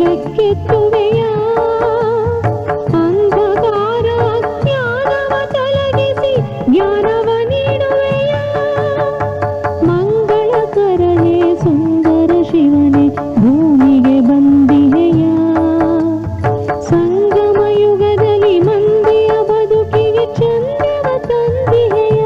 ಮೇಲಕ್ಕೆತ್ತುವೆಯ ಅಂಧಕಾರ ಜ್ಞಾನವ ತೊಲಗಿಸಿ ಜ್ಞಾನವ ನೀಡುವೆಯ ಮಂಗಳಕರನೇ ಸುಂದರ ಶಿವನೇ ಭೂಮಿಗೆ ಬಂದಿಹೆಯ ಸಂಗಮ ಯುಗದಲ್ಲಿ ಮಂದಿಯ ಬದುಕಿಗೆ ಚಂದವ ತಂದಿಹೆಯ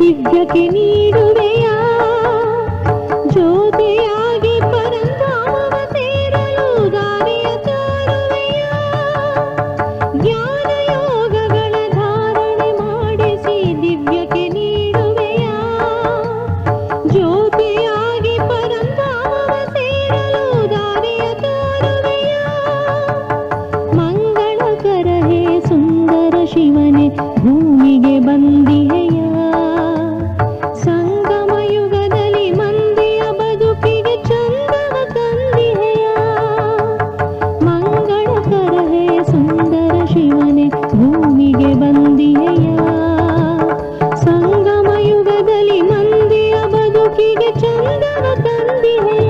ದಿವ್ಯಕ್ಕೆ ನೀಡುವೆಯ ಜ್ಯೋತಿಯಾಗಿ ಪರಂಧಾಮವ ಸೇರಲು ದಾರಿಯ ತೋರುವೆಯ ಜ್ಞಾನ ಯೋಗಗಳ ಧಾರಣೆ ಮಾಡಿಸಿ ದಿವ್ಯಕ್ಕೆ ನೀಡುವೆಯ ಜ್ಯೋತಿಯಾಗಿ ಪರಂಧಾಮವ ಸೇರಲು ದಾರಿಯ ತೋರುವೆಯ ಮಂಗಳಕರ ಹೇ ಸುಂದರ ಶಿವನೇ ಭೂಮಿಗೆ ಬಂದಿಹೆಯ ಭೂಮಿಗೆ ಬಂದಿಹೆಯ ಸಂಗಮ ಯುಗದಲ್ಲಿ ಮಂದಿಯ ಬದುಕಿಗೆ ಚಂದವ ತಂದಿಹೆಯ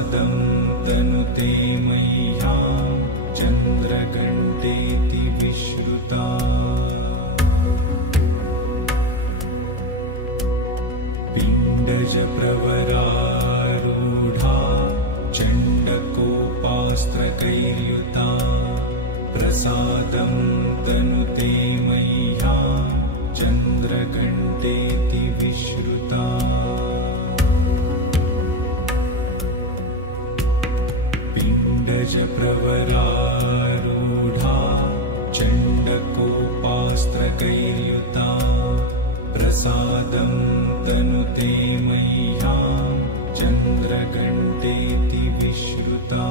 प्रसादं तनुते मह्यं चन्द्रघण्टेति विश्रुता पिण्डजप्रवरारूढा चण्डकोपास्त्रकैर्युता प्रसादं तनुते मह्यं चन्द्रघण्टेति विश्रुता पिण्डजप्रवरारूढा चण्डकोपास्त्रकैर्युता प्रसादं तनुते मह्यं चन्द्रघण्टेति विश्रुता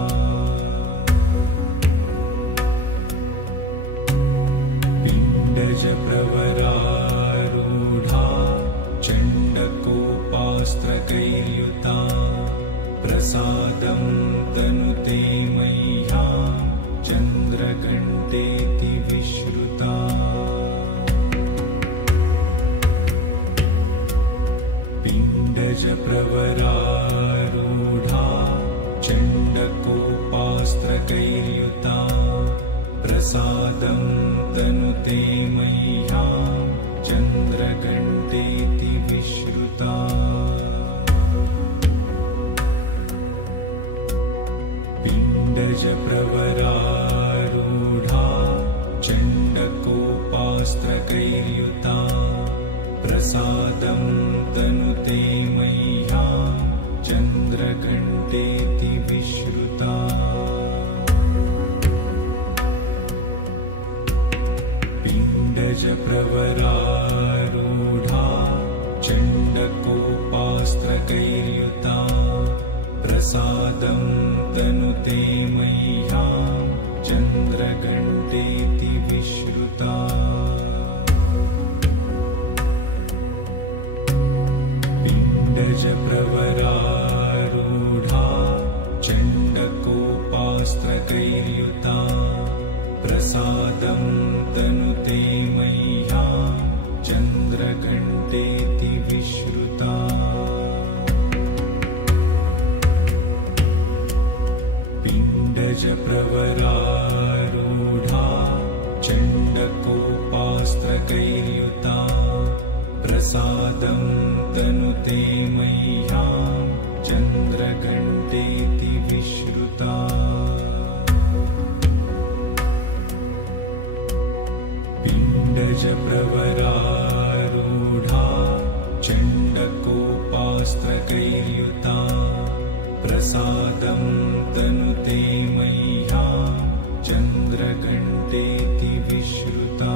पिण्डजप्रवरारूढा चण्डकोपास्त्रकैर्युता प्रसादं तनुते मह्यं चन्द्रघण्टेति विश्रुता पिण्डजप्रवरारूढा चण्डकोपास्त्रकैर्युता प्रसादं तनुते मह्यं चन्द्रघण्टेति विश्रुता पिण्डजप्रवरारूढा चण्डकोपास्त्रकैर्युता प्रसादं तनुते मह्यं चन्द्रघण्टेति विश्रुता पिण्डजप्रवरारूढा चण्डकोपास्त्रकैर्युता प्रसादं तनुते मह्यं चन्द्रघण्टेति विश्रुता पिण्डजप्रवरारूढा चण्डकोपास्त्रकैर्युता प्रसादं तनुते मह्यं चन्द्रघण्टेति विश्रुता पिण्डजप्रवरारूढा चण्डकोपास्त्रकैर्युता प्रसादं तनुते मह्यं चन्द्रघण्टेति विश्रुता पिण्डजप्रवरारूढा चण्डकोपास्त्रकैर्युता प्रसादं तनुते मह्यं चन्द्रघण्टेति विश्रुता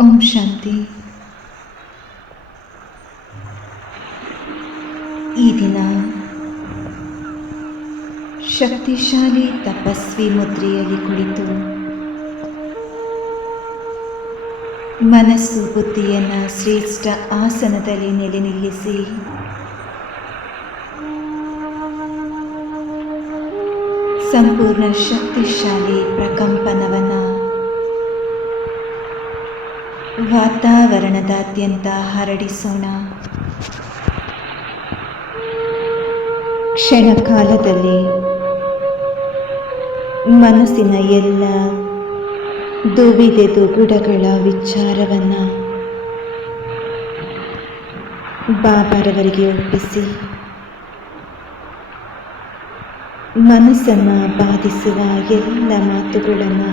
ಓಂ ಶಾಂತಿ. ಈ ದಿನ ಶಕ್ತಿಶಾಲಿ ತಪಸ್ವಿ ಮುದ್ರೆಯಲ್ಲಿ ಕುಳಿತು ಮನಸ್ಸು ಬುದ್ಧಿಯನ್ನು ಶ್ರೇಷ್ಠ ಆಸನದಲ್ಲಿ ನೆಲೆ ನಿಲ್ಲಿಸಿ ಸಂಪೂರ್ಣ ಶಕ್ತಿಶಾಲಿ ಪ್ರಕಂಪನವನ್ನು ವಾತಾವರಣದಾದ್ಯಂತ ಹರಡಿಸೋಣ. ಕ್ಷಣಕಾಲದಲ್ಲಿ ಮನಸ್ಸಿನ ಎಲ್ಲ ದುವಿದೆ ದುಗುಡಗಳ ವಿಚಾರವನ್ನು ಬಾಬಾರವರಿಗೆ ಒಪ್ಪಿಸಿ ಮನಸ್ಸನ್ನು ಬಾಧಿಸುವ ಎಲ್ಲ ಮಾತುಗಳನ್ನು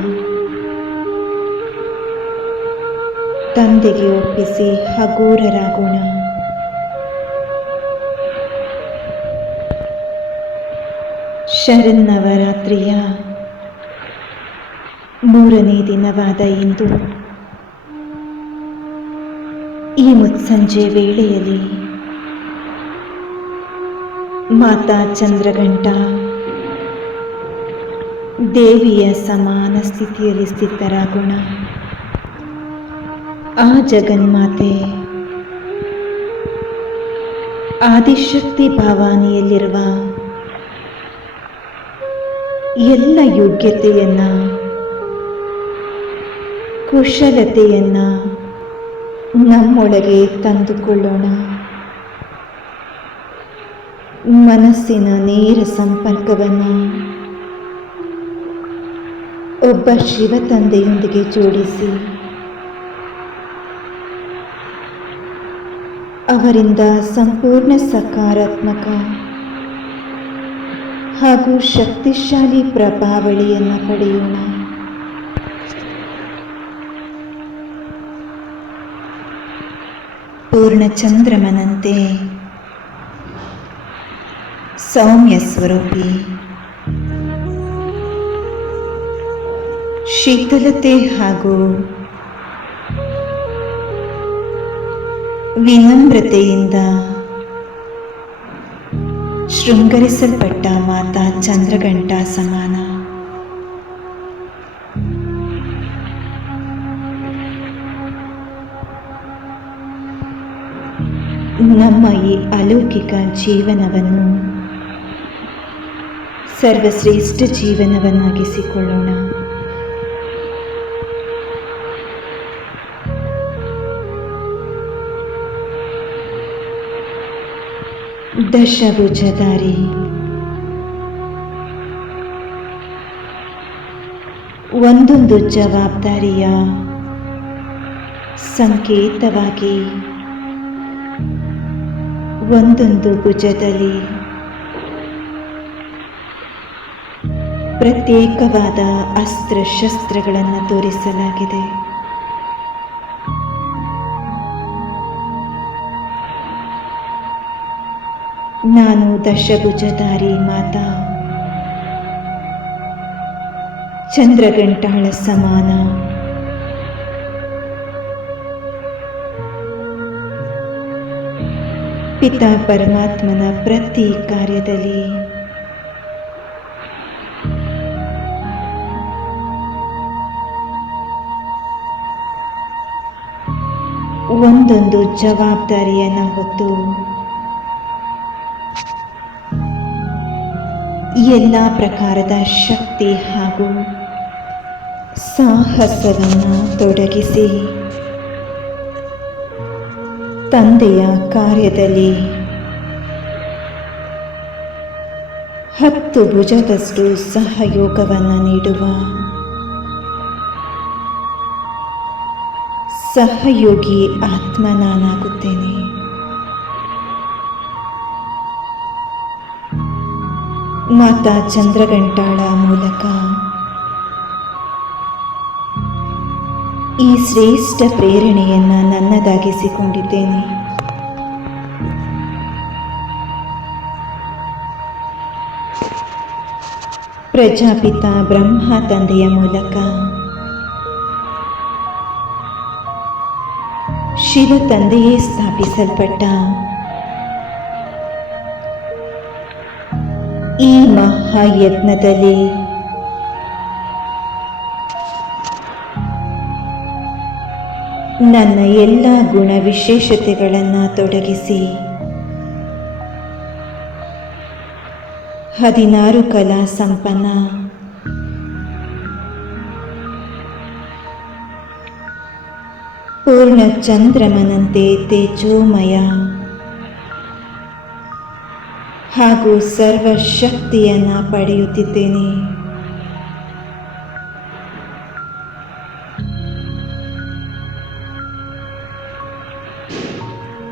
ತಂದೆಗೆ ಒಪ್ಪಿಸಿ ಹಗೂರರಾಗೋಣ. ಶರನ್ನವರಾತ್ರಿಯ 3ನೇ ದಿನವಾದ ಇಂದು ಈ ಮುತ್ಸಂಜೆ ವೇಳೆಯಲ್ಲಿ ಮಾತಾ ಚಂದ್ರಘಂಟ ದೇವಿಯ ಸಮಾನ ಸ್ಥಿತಿಯಲ್ಲಿ ಸ್ಥಿತರಾಗೋಣ. ಆ ಜಗನ್ಮಾತೆ ಆದಿಶಕ್ತಿ ಭಾವಾನಿಯಲ್ಲಿರುವ ಎಲ್ಲ ಯೋಗ್ಯತೆಯನ್ನ ಕುಶಲತೆಯನ್ನ ನಮ್ಮೊಳಗೆ ತಂದುಕೊಳ್ಳೋಣ. ಮನಸ್ಸಿನ ನೇರ ಸಂಪರ್ಕವನ್ನು ಒಬ್ಬ ಶಿವ ತಂದೆಯೊಂದಿಗೆ ಜೋಡಿಸಿ ಅವರಿಂದ ಸಂಪೂರ್ಣ ಸಕಾರಾತ್ಮಕ ಹಾಗೂ ಶಕ್ತಿಶಾಲಿ ಪ್ರಭಾವಳಿಯನ್ನು ಪಡೆಯೋಣ. ಪೂರ್ಣ ಚಂದ್ರಮನಂತೆ ಸೌಮ್ಯ ಸ್ವರೂಪಿ ಶೀತಲತೆ ಹಾಗೂ ವಿನಮ್ರತೆಯಿಂದ ಶೃಂಗರಿಸಲ್ಪಟ್ಟ ಮಾತಾ ಚಂದ್ರಘಂಟ ಸಮಾನ ನಮ್ಮ ಈ ಅಲೌಕಿಕ ಜೀವನವನ್ನು ಸರ್ವಶ್ರೇಷ್ಠ ಜೀವನವನ್ನಾಗಿಸಿಕೊಳ್ಳೋಣ. ದಶಭುಜಧಾರಿ ಒಂದೊಂದು ಜವಾಬ್ದಾರಿಯ ಸಂಕೇತವಾಗಿ ಒಂದೊಂದು ಭುಜದಲ್ಲಿ ಪ್ರತ್ಯೇಕವಾದ ಅಸ್ತ್ರಶಸ್ತ್ರಗಳನ್ನು ತೋರಿಸಲಾಗಿದೆ. ನಾನು ದಶಭುಜಧಾರಿ ಮಾತಾ ಚಂದ್ರಘಂಟಾಳ ಸಮಾನ ಪಿತಾ ಪರಮಾತ್ಮನ ಪ್ರತಿ ಕಾರ್ಯದಲ್ಲಿ ಒಂದೊಂದು ಜವಾಬ್ದಾರಿಯನ್ನು ಹೊತ್ತು ಎಲ್ಲ ಪ್ರಕಾರದ ಶಕ್ತಿ ಹಾಗೂ ಸಾಹಸವನ್ನು ತೊಡಗಿಸಿ ತಂದೆಯ ಕಾರ್ಯದಲ್ಲಿ 10 ಭುಜದಷ್ಟು ಸಹಯೋಗವನ್ನು ನೀಡುವ ಸಹಯೋಗಿ ಆತ್ಮ ನಾನಾಗುತ್ತೇನೆ. ಮಾತಾ ಚಂದ್ರಘಂಟಾಳ ಮೂಲಕ ಈ ಶ್ರೇಷ್ಠ ಪ್ರೇರಣೆಯನ್ನು ನನ್ನದಾಗಿಸಿಕೊಂಡಿದ್ದೇನೆ. ಪ್ರಜಾಪಿತ ಬ್ರಹ್ಮ ತಂದೆಯ ಮೂಲಕ ಶಿವ ತಂದೆಯೇ ಸ್ಥಾಪಿಸಲ್ಪಟ್ಟ ಈ ಮಹಾಯಜ್ಞದಲ್ಲಿ ನನ್ನ ಎಲ್ಲ ಗುಣ ವಿಶೇಷತೆಗಳನ್ನು ತೊಡಗಿಸಿ 16 ಕಲಾ ಸಂಪನ್ನ ಪೂರ್ಣ ಚಂದ್ರಮನಂತೆ ತೇಜೋಮಯ ಹಾಗೂ ಸರ್ವಶಕ್ತಿಯನ್ನು ಪಡೆಯುತ್ತಿದ್ದೇನೆ.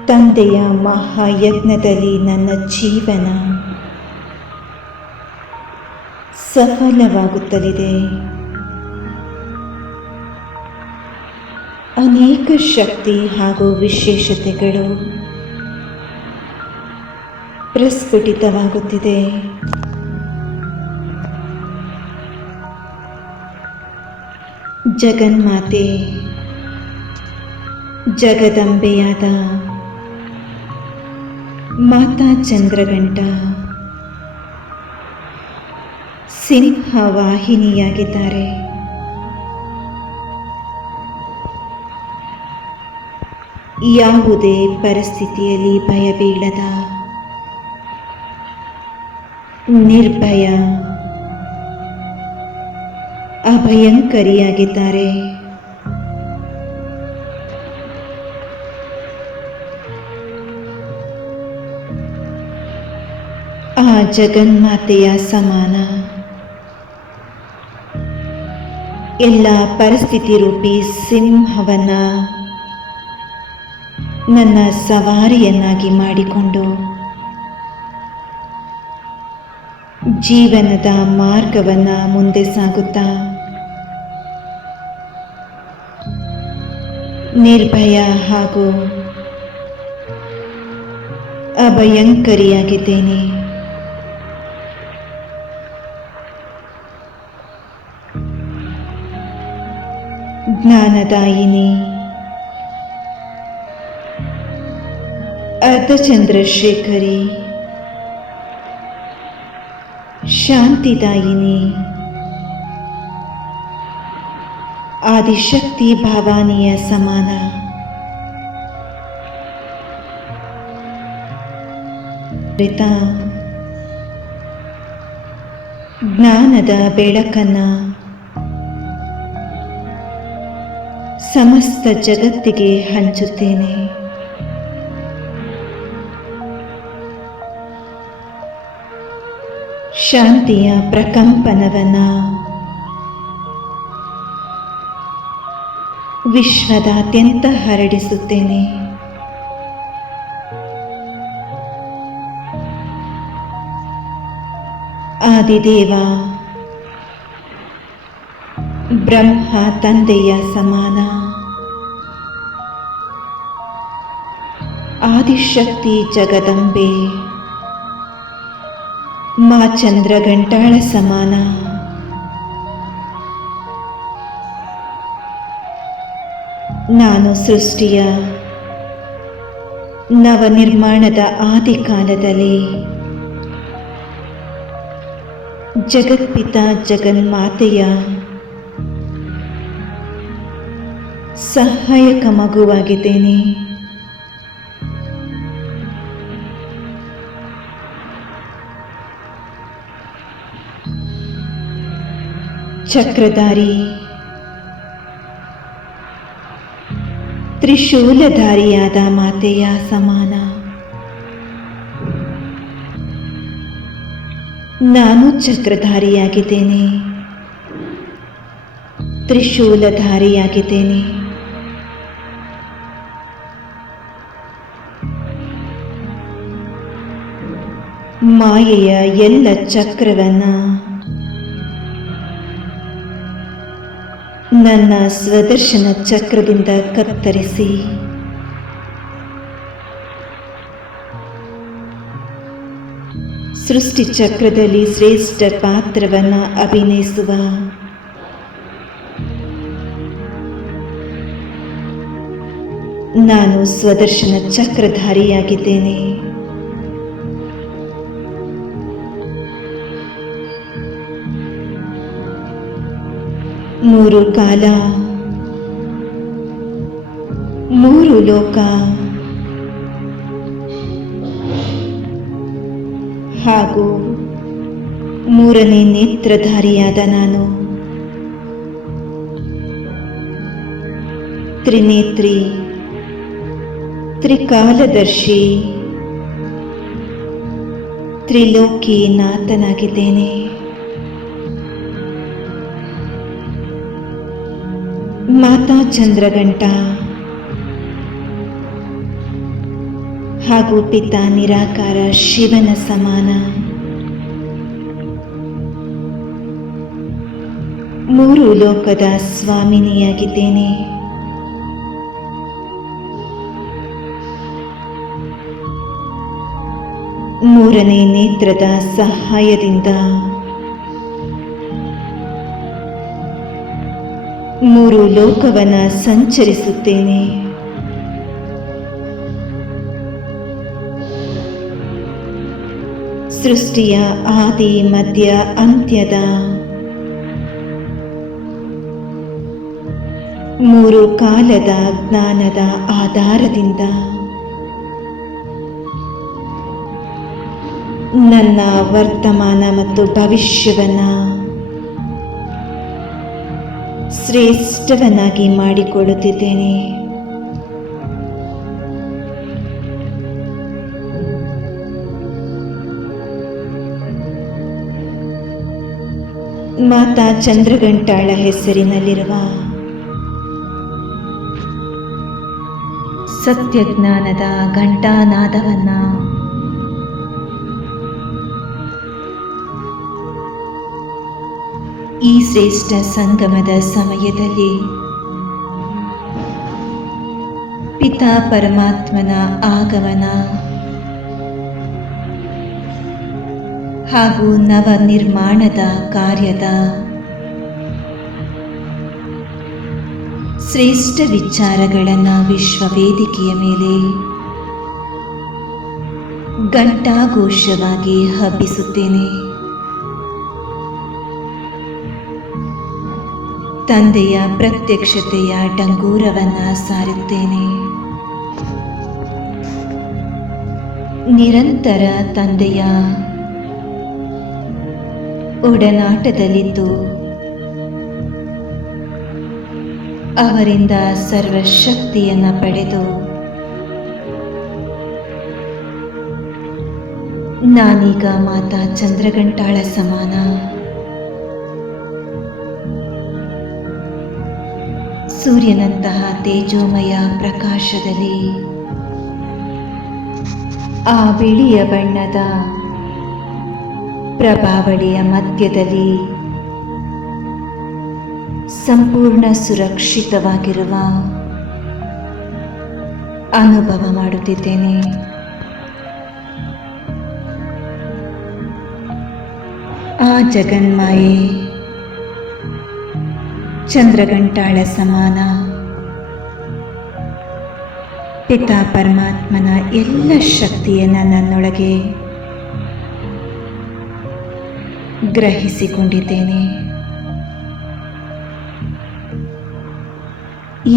ತಂದೆಯ ಮಹಾಯಜ್ಞದಲ್ಲಿ ನನ್ನ ಜೀವನ ಸಫಲವಾಗುತ್ತಲಿದೆ. ಅನೇಕ ಶಕ್ತಿ ಹಾಗೂ ವಿಶೇಷತೆಗಳು ಪ್ರಸ್ಫುಟಿತವಾಗುತ್ತಿದೆ. ಜಗನ್ಮಾತೆ ಜಗದಂಬೆಯಾದ ಮಾತಾ ಚಂದ್ರಘಂಟ ಸಿಂಹವಾಹಿನಿಯಾಗಿದ್ದಾರೆ. ಯಾವುದೇ ಪರಿಸ್ಥಿತಿಯಲ್ಲಿ ಭಯಬೀಳದ ನಿರ್ಭಯ ಅಭಯಂಕರಿಯಾಗಿದ್ದಾರೆ. ಆ ಜಗನ್ಮಾತೆಯ ಸಮಾನ ಎಲ್ಲ ಪರಿಸ್ಥಿತಿ ರೂಪಿ ಸಿಂಹವನ್ನ ನನ್ನ ಸವಾರಿಯನ್ನಾಗಿ ಮಾಡಿಕೊಂಡು ಜೀವನದ ಮಾರ್ಗವನ್ನ ಮುಂದೆ ಸಾಗುತ್ತಾ ನಿರ್ಭಯ ಹಾಗೂ ಅಭಯಂಕರಿಯಾಗಿದ್ದೇನೆ. ಜ್ಞಾನದಾಯಿನಿ ಅರ್ಧಚಂದ್ರಶೇಖರಿ ಶಾಂತಿದಾಯಿನಿ ಆದಿಶಕ್ತಿ ಭವಾನಿಯ ಸಮಾನ ಜ್ಞಾನದ ಬೆಳಕನ್ನ ಸಮಸ್ತ ಜಗತ್ತಿಗೆ ಹಂಚುತ್ತೇನೆ. ಶಾಂತಿಯ ಪ್ರಕಂಪನವನ್ನ ವಿಶ್ವದಾದ್ಯಂತ ಹರಡಿಸುತ್ತೇನೆ. ಆದಿದೇವ ಬ್ರಹ್ಮ ತಂದೆಯ ಸಮಾನ ಆದಿಶಕ್ತಿ ಜಗದಂಬೆ ಮಾ ಚಂದ್ರಘಂಟಾಳ ಸಮಾನ ನಾನು ಸೃಷ್ಟಿಯ ನವನಿರ್ಮಾಣದ ಆದಿಕಾಲದಲ್ಲಿ ಜಗತ್ಪಿತ ಜಗನ್ಮಾತೆಯ ಸಹಾಯಕ ಮಗುವಾಗಿದ್ದೇನೆ. ಚಕ್ರಧಾರಿ ತ್ರಿಶೂಲಧಾರಿಯಾದ ಮಾತೆಯ ಸಮಾನ ನಾನು ಚಕ್ರಧಾರಿಯಾಗಿದ್ದೇನೆ, ತ್ರಿಶೂಲಧಾರಿಯಾಗಿದ್ದೇನೆ. ಮಾಯೆಯ ಎಲ್ಲ ಚಕ್ರವನ್ನ ನನ್ನ ಸ್ವದರ್ಶನ ಚಕ್ರದಿಂದ ಕತ್ತರಿಸಿ ಸೃಷ್ಟಿ ಚಕ್ರದಲ್ಲಿ ಶ್ರೇಷ್ಠ ಪಾತ್ರವನ್ನು ಅಭಿನಯಿಸುವ ನಾನು ಸ್ವದರ್ಶನ ಚಕ್ರಧಾರಿಯಾಗಿದ್ದೇನೆ. ಮೂರು ಕಾಲ, ಮೂರು ಲೋಕ ಹಾಗೂ ಮೂರನೇ ನೇತ್ರಧಾರಿಯಾದ ನಾನು ತ್ರಿನೇತ್ರಿ, ತ್ರಿಕಾಲದರ್ಶಿ, ತ್ರಿಲೋಕಿ ನಾಥನಾಗಿದ್ದೇನೆ. ಮಾತಾ ಚಂದ್ರಘಂಟ ಹಾಗೂ ಪಿತಾ ನಿರಾಕಾರ ಶಿವನ ಸಮಾನ. ಮೂರು ಲೋಕದ ಸ್ವಾಮಿನಿಯಾಗಿದ್ದೇನೆ. ಮೂರನೇ ನೇತ್ರದ ಸಹಾಯದಿಂದ ಮೂರು ಲೋಕವನ್ನ ಸಂಚರಿಸುತ್ತೇನೆ. ಸೃಷ್ಟಿಯ ಆದಿ ಮಧ್ಯ ಅಂತ್ಯದ ಮೂರು ಕಾಲದ ಜ್ಞಾನದ ಆಧಾರದಿಂದ ನನ್ನ ವರ್ತಮಾನ ಮತ್ತು ಭವಿಷ್ಯವನ್ನ ಶ್ರೇಷ್ಠವನ್ನಾಗಿ ಮಾಡಿಕೊಳ್ಳುತ್ತಿದ್ದೇನೆ. ಮಾತಾ ಚಂದ್ರಘಂಟಾಳ ಹೆಸರಿನಲ್ಲಿರುವ ಸತ್ಯಜ್ಞಾನದ ಘಂಟಾನಾದವನ್ನ ಈ ಶ್ರೇಷ್ಠ ಸಂಗಮದ ಸಮಯದಲ್ಲಿ ಪಿತಾ ಪರಮಾತ್ಮನ ಆಗಮನ ಹಾಗೂ ನವ ನಿರ್ಮಾಣದ ಕಾರ್ಯದ ಶ್ರೇಷ್ಠ ವಿಚಾರಗಳನ್ನು ವಿಶ್ವವೇದಿಕೆಯ ಮೇಲೆ ಘಂಟಾಘೋಷವಾಗಿ ಹಬ್ಬಿಸುತ್ತೇನೆ. ತಂದೆಯ ಪ್ರತ್ಯಕ್ಷತೆಯ ಡಂಗೂರವನ್ನ ಸಾರುತ್ತೇನೆ. ನಿರಂತರ ತಂದೆಯ ಒಡನಾಟದಲ್ಲಿದ್ದು ಅವರಿಂದ ಸರ್ವಶಕ್ತಿಯನ್ನು ಪಡೆದು ನಾನೀಗ ಮಾತಾ ಚಂದ್ರಘಂಟಾಳ ಸಮಾನ ಸೂರ್ಯನಂತಹ ತೇಜೋಮಯ ಪ್ರಕಾಶದಲ್ಲಿ ಆ ಬಿಳಿಯ ಬಣ್ಣದ ಪ್ರಭಾವಳಿಯ ಮಧ್ಯದಲ್ಲಿ ಸಂಪೂರ್ಣ ಸುರಕ್ಷಿತವಾಗಿರುವ ಅನುಭವ ಮಾಡುತ್ತಿದ್ದೇನೆ. ಆ ಜಗನ್ಮಾಯೆ ಚಂದ್ರಘಂಟಾಳ ಸಮಾನ ಪಿತಾ ಪರಮಾತ್ಮನ ಎಲ್ಲ ಶಕ್ತಿಯನ್ನು ನನ್ನೊಳಗೆ ಗ್ರಹಿಸಿಕೊಂಡಿದ್ದೇನೆ.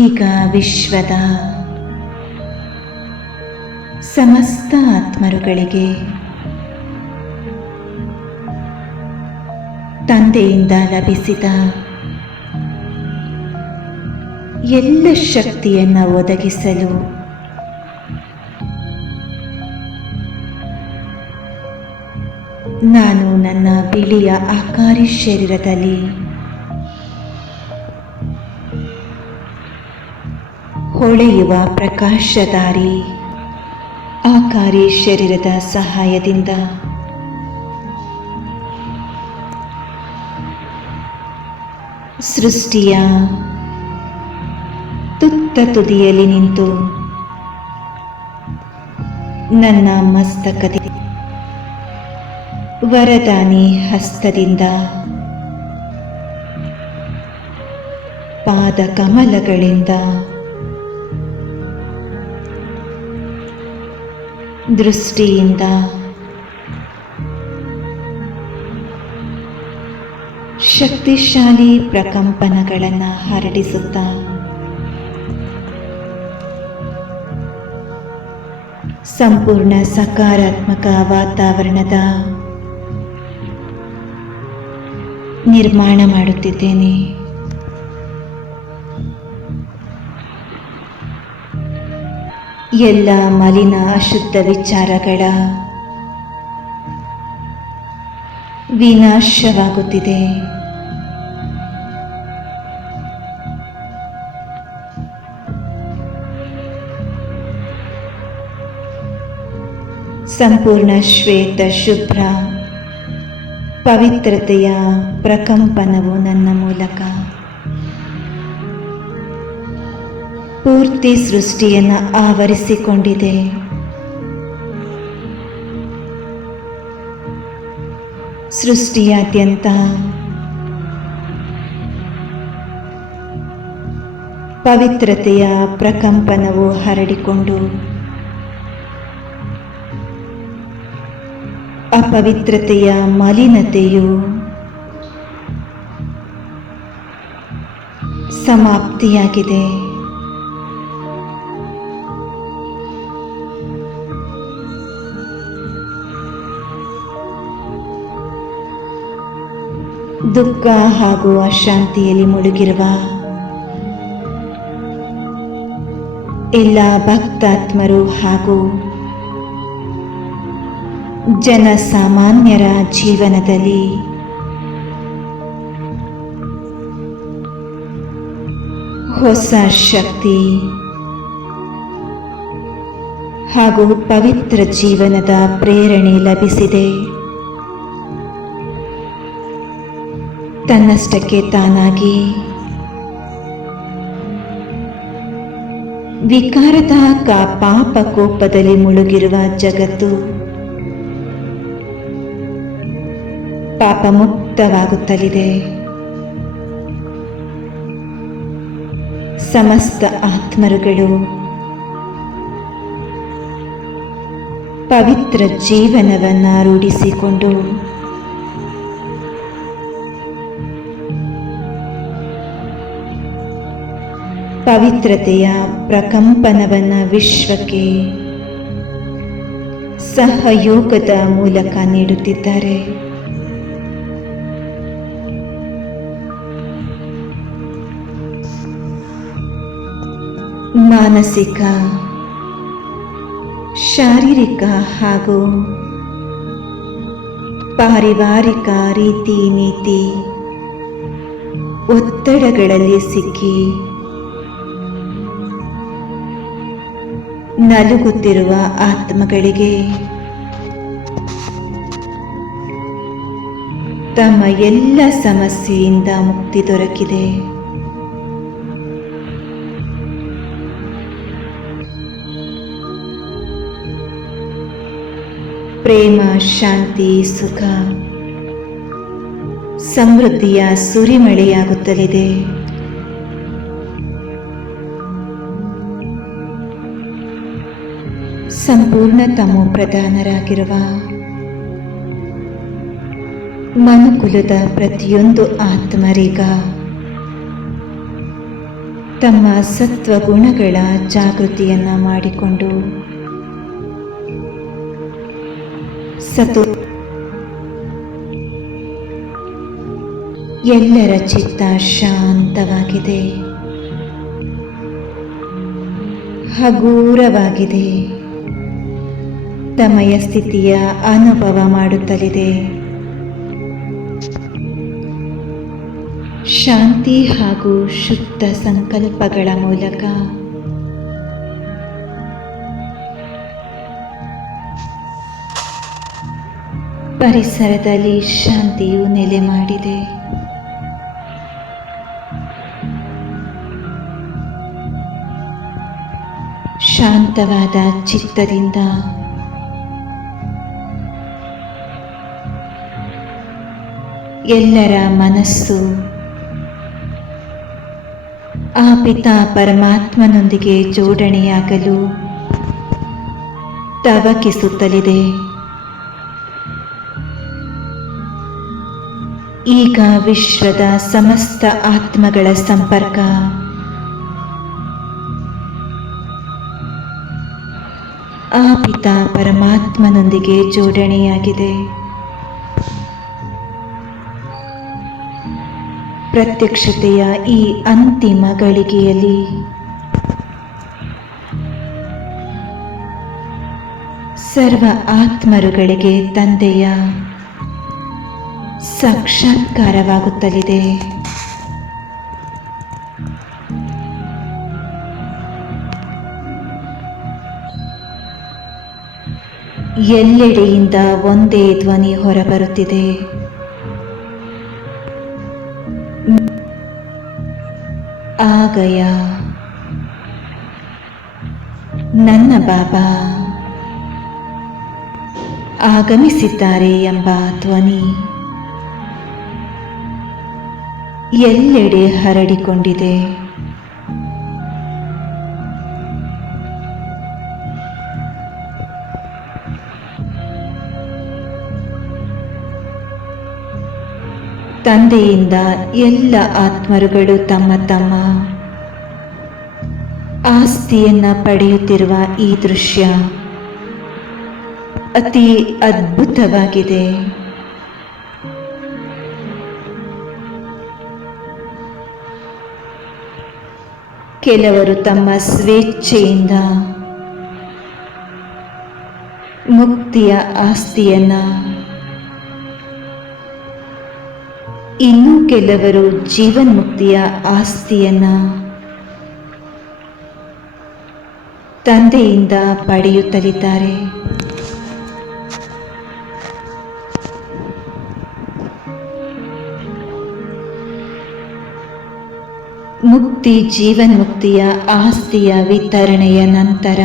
ಈಗ ವಿಶ್ವದ ಸಮಸ್ತ ಆತ್ಮರುಗಳಿಗೆ ತಂದೆಯಿಂದ ಲಭಿಸಿದ ಎಲ್ಲ ಶಕ್ತಿಯನ್ನು ಒದಗಿಸಲು ನಾನು ನನ್ನ ಬಿಳಿಯ ಆಕಾರಿ ಶರೀರದಲ್ಲಿ ಹೊಳೆಯುವ ಪ್ರಕಾಶಧಾರಿ ಆಕಾರಿ ಶರೀರದ ಸಹಾಯದಿಂದ ಸೃಷ್ಟಿಯ ತುತ್ತ ತುದಿಯಲ್ಲಿ ನಿಂತು ನನ್ನ ಮಸ್ತಕದ ವರದಾನಿ ಹಸ್ತದಿಂದ ಪಾದ ಕಮಲಗಳಿಂದ ದೃಷ್ಟಿಯಿಂದ ಶಕ್ತಿಶಾಲಿ ಪ್ರಕಂಪನಗಳನ್ನು ಹರಡಿಸುತ್ತಾ ಸಂಪೂರ್ಣ ಸಕಾರಾತ್ಮಕ ವಾತಾವರಣದ ನಿರ್ಮಾಣ ಮಾಡುತ್ತಿದ್ದೇನೆ. ಎಲ್ಲ ಮಲಿನ ಅಶುದ್ಧ ವಿಚಾರಗಳ ವಿನಾಶವಾಗುತ್ತಿದೆ. ಸಂಪೂರ್ಣ ಶ್ವೇತ ಶುಭ್ರ ಪವಿತ್ರತೆಯ ಪ್ರಕಂಪನವು ನನ್ನ ಮೂಲಕ ಪೂರ್ತಿ ಸೃಷ್ಟಿಯನ್ನು ಆವರಿಸಿಕೊಂಡಿದೆ. ಸೃಷ್ಟಿಯಾದ್ಯಂತ ಪವಿತ್ರತೆಯ ಪ್ರಕಂಪನವು ಹರಡಿಕೊಂಡು ಅಪವಿತ್ರತೆಯ ಮಲಿನತೆಯು ಸಮಾಪ್ತಿಯಾಗಿದೆ. ದುಃಖ ಹಾಗೂ ಅಶಾಂತಿಯಲ್ಲಿ ಮುಳುಗಿರುವ ಎಲ್ಲ ಭಕ್ತಾತ್ಮರು ಹಾಗೂ ಜನಸಾಮಾನ್ಯರ ಜೀವನದಲ್ಲಿ ಹೊಸ ಶಕ್ತಿ ಹಾಗೂ ಪವಿತ್ರ ಜೀವನದ ಪ್ರೇರಣೆ ಲಭಿಸಿದೆ. ತನ್ನಷ್ಟಕ್ಕೆ ತಾನಾಗಿ ವಿಕಾರದ ಪಾಪ ಕೋಪದಲ್ಲಿ ಮುಳುಗಿರುವ ಜಗತ್ತು ಪಾಪಮುಕ್ತವಾಗುತ್ತಲಿದೆ. ಸಮಸ್ತ ಆತ್ಮರುಗಳು ಪವಿತ್ರ ಜೀವನವನ್ನು ರೂಢಿಸಿಕೊಂಡು ಪವಿತ್ರತೆಯ ಪ್ರಕಂಪನವನ್ನು ವಿಶ್ವಕ್ಕೆ ಸಹಯೋಗದ ಮೂಲಕ ನೀಡುತ್ತಿದ್ದಾರೆ. ಮಾನಸಿಕ, ಶಾರೀರಿಕ ಹಾಗೂ ಪಾರಿವಾರಿಕ ರೀತಿ ನೀತಿ ಒತ್ತಡಗಳಲ್ಲಿ ಸಿಕ್ಕಿ ನಲುಗುತ್ತಿರುವ ಆತ್ಮಗಳಿಗೆ ತಮ್ಮ ಎಲ್ಲ ಸಮಸ್ಯೆಯಿಂದ ಮುಕ್ತಿ ದೊರಕಿದೆ. ಪ್ರೇಮ, ಶಾಂತಿ, ಸುಖ, ಸಮೃದ್ಧಿಯ ಸುರಿಮಳೆಯಾಗುತ್ತಲಿದೆ. ಸಂಪೂರ್ಣ ತಮೋ ಪ್ರಧಾನರಾಗಿರುವ ಮನುಕುಲದ ಪ್ರತಿಯೊಂದು ಆತ್ಮರೀಗ ತಮ್ಮ ಸತ್ವಗುಣಗಳ ಜಾಗೃತಿಯನ್ನ ಮಾಡಿಕೊಂಡು ಎಲ್ಲರ ಚಿತ್ತ ಶಾಂತವಾಗಿದೆ, ಹಗೂರವಾಗಿದೆ, ತಮಯ ಸ್ಥಿತಿಯ ಅನುಭವ ಮಾಡುತ್ತಲಿದೆ. ಶಾಂತಿ ಹಾಗೂ ಶುದ್ಧ ಸಂಕಲ್ಪಗಳ ಮೂಲಕ ಪರಿಸರದಲ್ಲಿ ಶಾಂತಿಯು ನೆಲೆ ಮಾಡಿದೆ. ಶಾಂತವಾದ ಚಿತ್ತದಿಂದ ಎಲ್ಲರ ಮನಸ್ಸು ಆ ಪಿತಾ ಪರಮಾತ್ಮನೊಂದಿಗೆ ಜೋಡಣೆಯಾಗಲು ತವಕಿಸುತ್ತಲಿದೆ. ಈಗ ವಿಶ್ವದ ಸಮಸ್ತ ಆತ್ಮಗಳ ಸಂಪರ್ಕ ಆ ಪಿತಾ ಪರಮಾತ್ಮನೊಂದಿಗೆ ಜೋಡಣೆಯಾಗಿದೆ. ಪ್ರತ್ಯಕ್ಷತೆಯ ಈ ಅಂತಿಮ ಗಳಿಗೆಯಲ್ಲಿ ಸರ್ವ ಆತ್ಮರುಗಳಿಗೆ ತಂದೆಯ ಸಾಕ್ಷಾತ್ಕಾರವಾಗುತ್ತಲಿದೆ. ಎಲ್ಲೆಡೆಯಿಂದ ಒಂದೇ ಧ್ವನಿ ಹೊರಬರುತ್ತಿದೆ. ಆ ಗಯಾ, ನನ್ನ ಬಾಬಾ ಆಗಮಿಸಿದ್ದಾರೆ ಎಂಬ ಧ್ವನಿ ಎಲ್ಲೆಡೆ ಹರಡಿಕೊಂಡಿದೆ. ತಂದೆಯಿಂದ ಎಲ್ಲ ಆತ್ಮರುಗಳು ತಮ್ಮ ತಮ್ಮ ಆಸ್ತಿಯನ್ನ ಪಡೆಯುತ್ತಿರುವ ಈ ದೃಶ್ಯ ಅತಿ ಅದ್ಭುತವಾಗಿದೆ. ಕೆಲವರು ತಮ್ಮ ಸ್ವೇಚ್ಛೆಯಿಂದ ಮುಕ್ತಿಯ ಆಸ್ತಿಯನ್ನ, ಇನ್ನು ಕೆಲವರು ಜೀವನ್ಮುಕ್ತಿಯ ಆಸ್ತಿಯನ್ನ ತಂದೆಯಿಂದ ಪಡೆಯುತ್ತಲಿದ್ದಾರೆ. ಮುಕ್ತಿ ಜೀವನ್ಮುಕ್ತಿಯ ಆಸ್ತಿಯ ವಿತರಣೆಯ ನಂತರ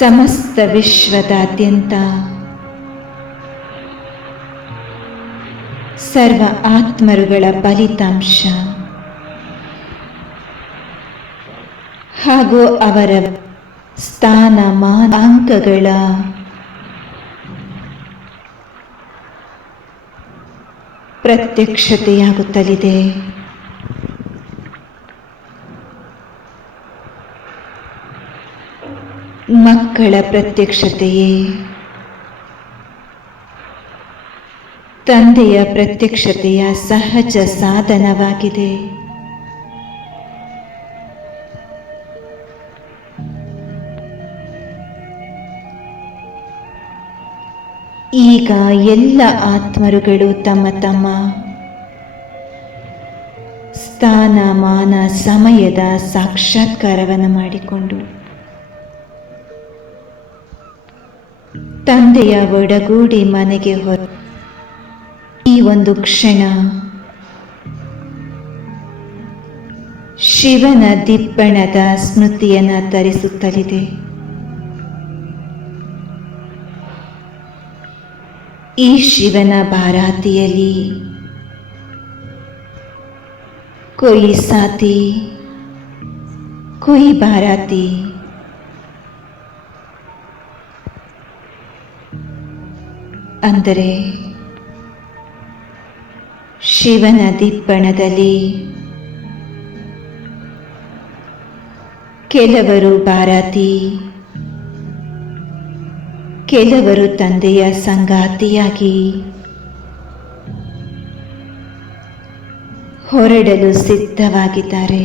ಸಮಸ್ತ ವಿಶ್ವದಾದ್ಯಂತ ಸರ್ವ ಆತ್ಮರುಗಳ ಫಲಿತಾಂಶ ಹಾಗೂ ಅವರ ಸ್ಥಾನಮಾನ ಅಂಕಗಳ ಪ್ರತ್ಯಕ್ಷತೆಯಾಗುತ್ತಲಿದೆ. ಮಕ್ಕಳ ಪ್ರತ್ಯಕ್ಷತೆಯೇ ತಂದೆಯ ಪ್ರತ್ಯಕ್ಷತೆಯ ಸಹಜ ಸಾಧನವಾಗಿದೆ. ಈಗ ಎಲ್ಲ ಆತ್ಮರುಗಳು ತಮ್ಮ ತಮ್ಮ ಸ್ಥಾನಮಾನ ಸಮಯದ ಸಾಕ್ಷಾತ್ಕಾರವನ್ನು ಮಾಡಿಕೊಂಡು ತಂದೆಯ ಒಡಗೂಡಿ ಮನೆಗೆ ಹೊರ ಈ ಒಂದು ಕ್ಷಣ ಶಿವನ ದಿಪ್ಪಣದ ಸ್ಮೃತಿಯನ್ನು ತರಿಸುತ್ತಲಿದೆ. ಈ ಶಿವನ ಬಾರಾತಿಯಲ್ಲಿ ಕೊಯ್ ಸಾತಿ ಕೊಯ್ ಬಾರಾತಿ, ಅಂದರೆ ಶಿವನ ದಿಪ್ಪಣದಲ್ಲಿ ಕೆಲವರು ಬಾರಾತಿ, ಕೆಲವರು ತಂದೆಯ ಸಂಗಾತಿಯಾಗಿ ಹೊರಡಲು ಸಿದ್ಧವಾಗಿದ್ದಾರೆ.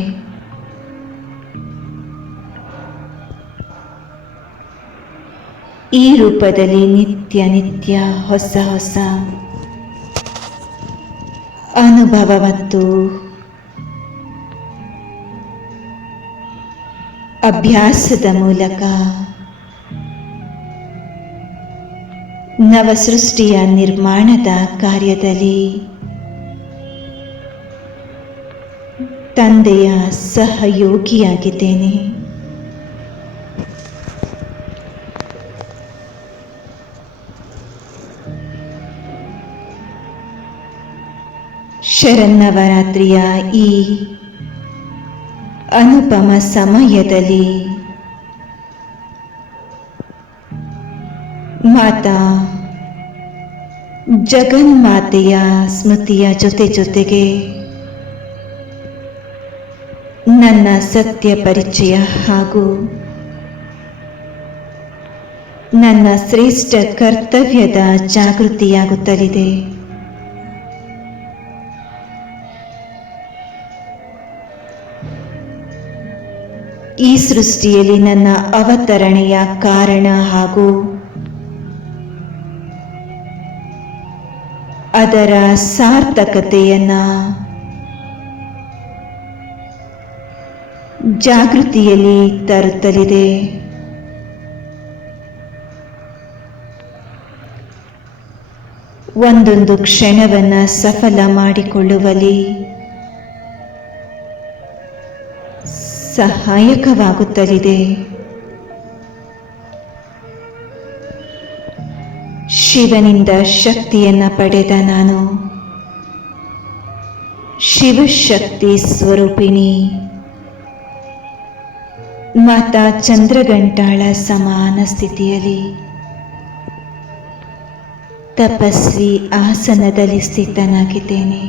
ಈ ರೂಪದಲ್ಲಿ ನಿತ್ಯ ನಿತ್ಯ ಹೊಸ ಹೊಸ ಅನುಭವ ಮತ್ತು ಅಭ್ಯಾಸದ ಮೂಲಕ ನವಸೃಷ್ಟಿಯ ನಿರ್ಮಾಣದ ಕಾರ್ಯದಲ್ಲಿ ತಂದೆಯ ಸಹಯೋಗಿಯಾಗಿದ್ದೇನೆ. ಶರನ್ನವರಾತ್ರಿಯ ಈ ಅನುಪಮ ಸಮಯದಲ್ಲಿ ಮಾತಾ ಜಗನ್ಮಾತೆಯ ಸ್ಮೃತಿಯ ಜೊತೆ ಜೊತೆಗೆ ನನ್ನ ಸತ್ಯ ಪರಿಚಯ ಹಾಗೂ ನನ್ನ ಶ್ರೇಷ್ಠ ಕರ್ತವ್ಯದ ಜಾಗೃತಿಯಾಗುತ್ತಲಿದೆ. ಈ ಸೃಷ್ಟಿಯಲ್ಲಿ ನನ್ನ ಅವತರಣೆಯ ಕಾರಣ ಹಾಗೂ ಅದರ ಸಾರ್ಥಕತೆಯನ್ನ ಜಾಗೃತಿಯಲ್ಲಿ ತರುತ್ತಲಿದೆ. ಒಂದೊಂದು ಕ್ಷಣವನ್ನ ಸಫಲ ಮಾಡಿಕೊಳ್ಳುವಲ್ಲಿ ಸಹಾಯಕವಾಗುತ್ತಲಿದೆ. ಶಿವನಿಂದ ಶಕ್ತಿಯನ್ನ ಪಡೆದ ನಾನು ಶಿವಶಕ್ತಿ ಸ್ವರೂಪಿಣಿ ಮಾತಾ ಚಂದ್ರಗಂಟಾಳ ಸಮಾನ ಸ್ಥಿತಿಯಲ್ಲಿ ತಪಸ್ವಿ ಆಸನದಲ್ಲಿ ಸ್ಥಿತನಾಗಿದ್ದೇನೆ.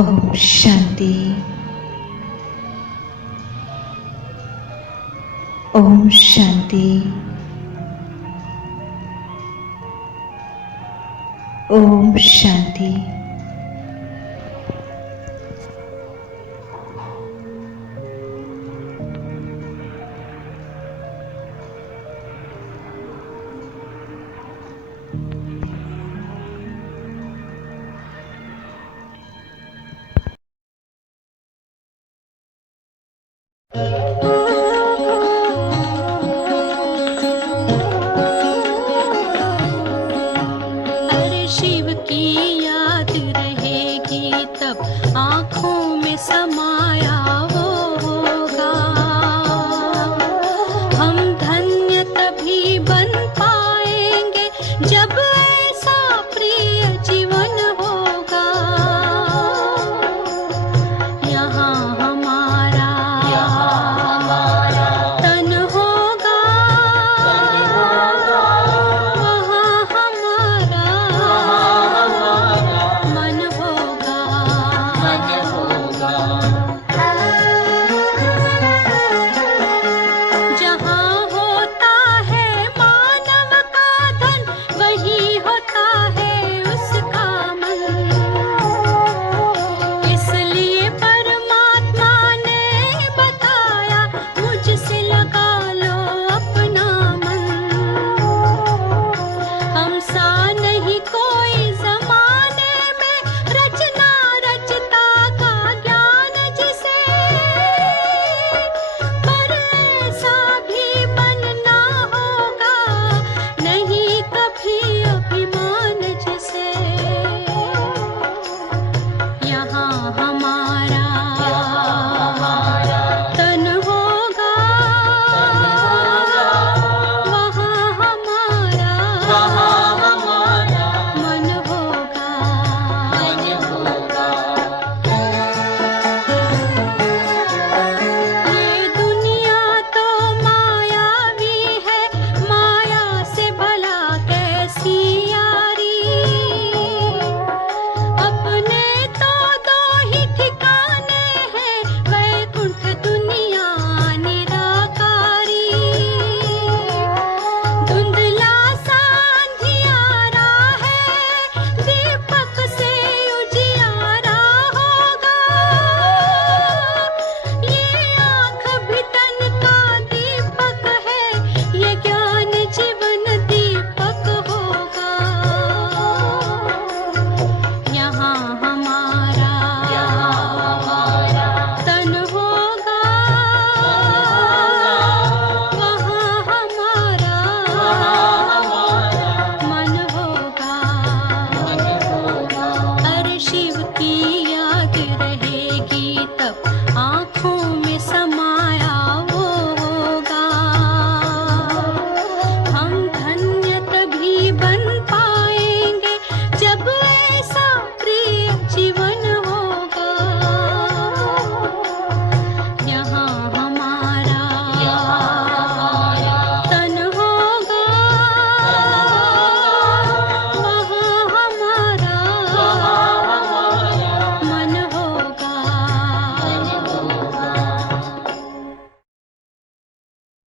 ಓಂ ಶಾಂತಿ. ಓಂ ಶಾಂತಿ. ಓಂ ಶಾಂತಿ. अरे शिव की